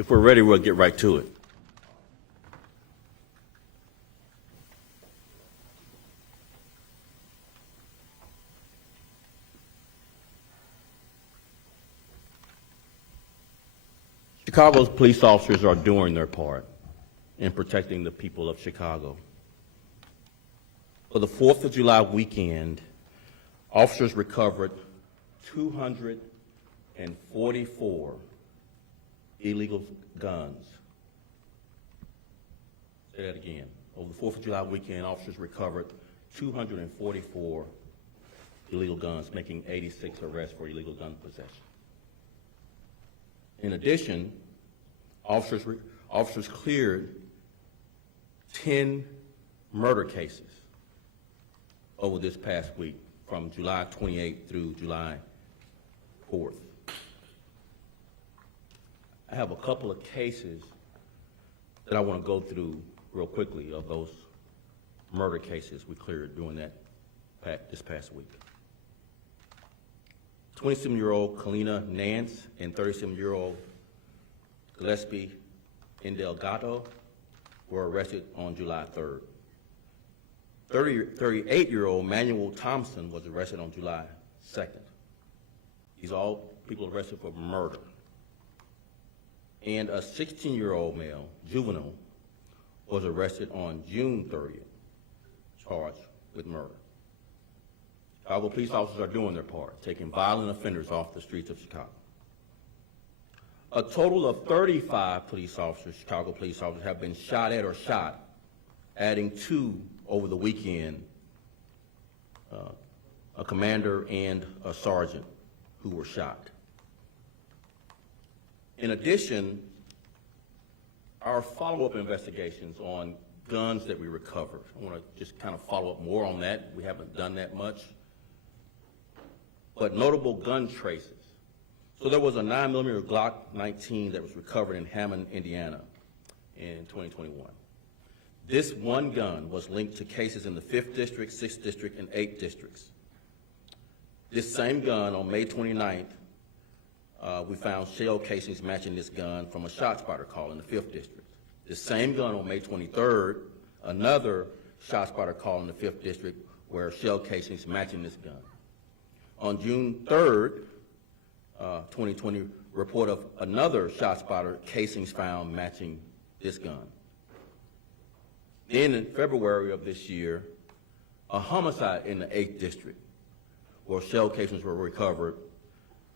If we're ready, we'll get right to it. Chicago's police officers are doing their part in protecting the people of Chicago. For the 4th of July weekend, officers recovered 244 illegal guns. Say that again. Over the 4th of July weekend, officers recovered 244 illegal guns, making 86 arrests for illegal gun possession. In addition, officers cleared 10 murder cases over this past week, from July 28th through July 4th. I have a couple of cases that I want to go through real quickly of those murder cases we cleared during this past week. 27-year-old Kalina Nance and 37-year-old Gillespie Indelgado were arrested on July 3rd. 38-year-old Manuel Thompson was arrested on July 2nd. These are all people arrested for murder. And a 16-year-old male, juvenile, was arrested on June 30th, charged with murder. Chicago police officers are doing their part, taking violent offenders off the streets of Chicago. A total of 35 police officers, Chicago police officers, have been shot at or shot, adding 2 over the weekend, a commander and a sergeant who were shot. In addition, our follow-up investigations on guns that we recovered, I want to just kind of follow up more on that. We haven't done that much. But notable gun traces. So there was a 9mm Glock 19 that was recovered in Hammond, Indiana in 2021. This one gun was linked to cases in the 5th District, 6th District, and 8th Districts. This same gun, on May 29th, we found shell casings matching this gun from a ShotSpotter call in the 5th District. This same gun on May 23rd, another ShotSpotter call in the 5th District where shell casings matching this gun. On June 3rd, 2020, report of another ShotSpotter casings found matching this gun. Then in February of this year, a homicide in the 8th District where shell casings were recovered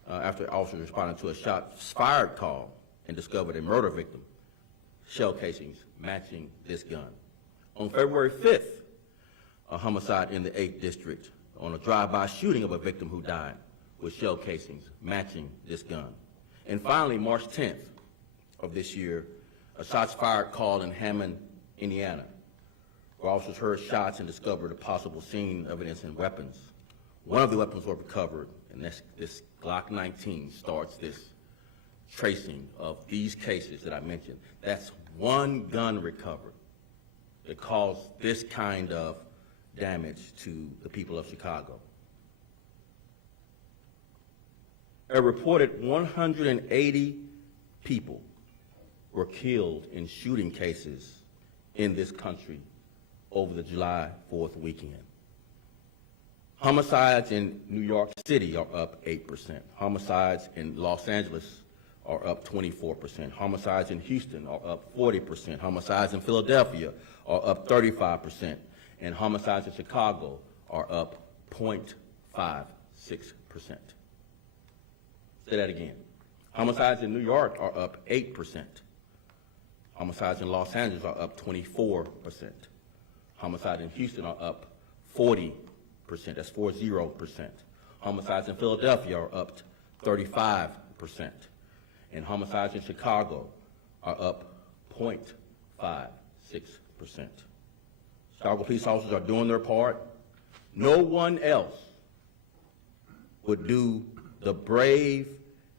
after officers responded to a shots fired call and discovered a murder victim, shell casings matching this gun. On February 5th, a homicide in the 8th District on a drive-by shooting of a victim who died with shell casings matching this gun. And finally, March 10th of this year, a shots fired call in Hammond, Indiana, where officers heard shots and discovered a possible scene evidence and weapons. One of the weapons were recovered, and this Glock 19 starts this tracing of these cases that I mentioned. That's one gun recovered that caused this kind of damage to the people of Chicago. A reported 180 people were killed in shooting cases in this country over the July 4th weekend. Homicides in New York City are up 8%. Homicides in Los Angeles are up 24%. Homicides in Houston are up 40%. Homicides in Philadelphia are up 35%. And homicides in Chicago are up 0.56%. Say that again. Homicides in New York are up 8%. Homicides in Los Angeles are up 24%. Homicides in Houston are up 40%. That's 40%. Homicides in Philadelphia are up 35%. And homicides in Chicago are up 0.56%. Chicago police officers are doing their part. No one else would do the brave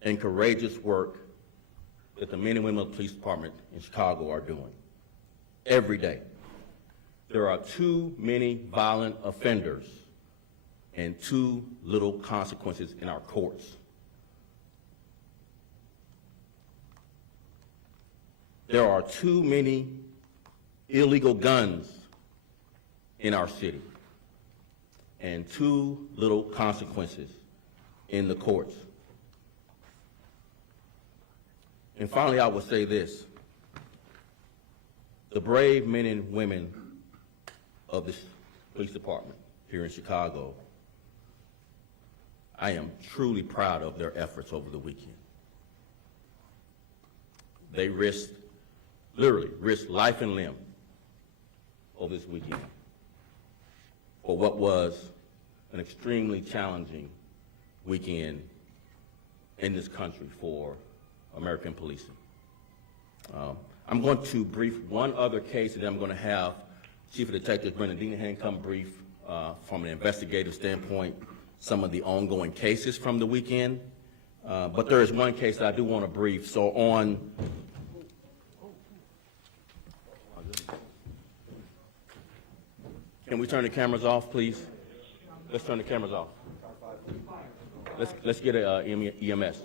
and courageous work that the men and women of the police department in Chicago are doing every day. There are too many violent offenders and too little consequences in our courts. there are too many illegal guns in our city and too little consequences in the courts. And finally, I will say this. The brave men and women of this police department here in Chicago, I am truly proud of their efforts over the weekend. They literally risked life and limb over this weekend for what was an extremely challenging weekend in this country for American policing. I'm going to brief one other case, and then I'm going to have Chief of Detectives Brendan Deanahan come brief from an investigative standpoint some of the ongoing cases from the weekend. But there is one case that I do want to brief. So on Can we turn the cameras off, please? Let's turn the cameras off. Let's get a EMS.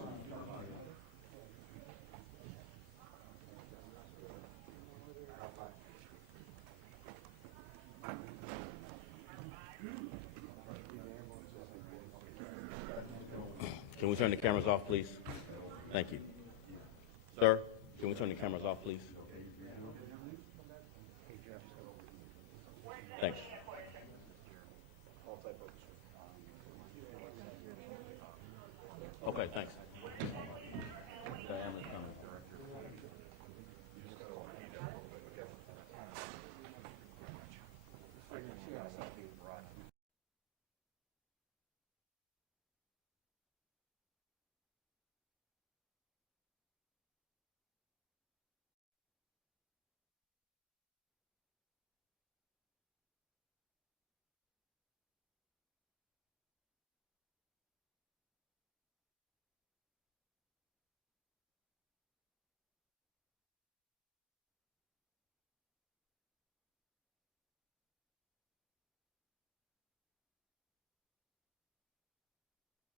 Can we turn the cameras off, please? Thank you. Sir, can we turn the cameras off, please? Thanks. Okay, thanks.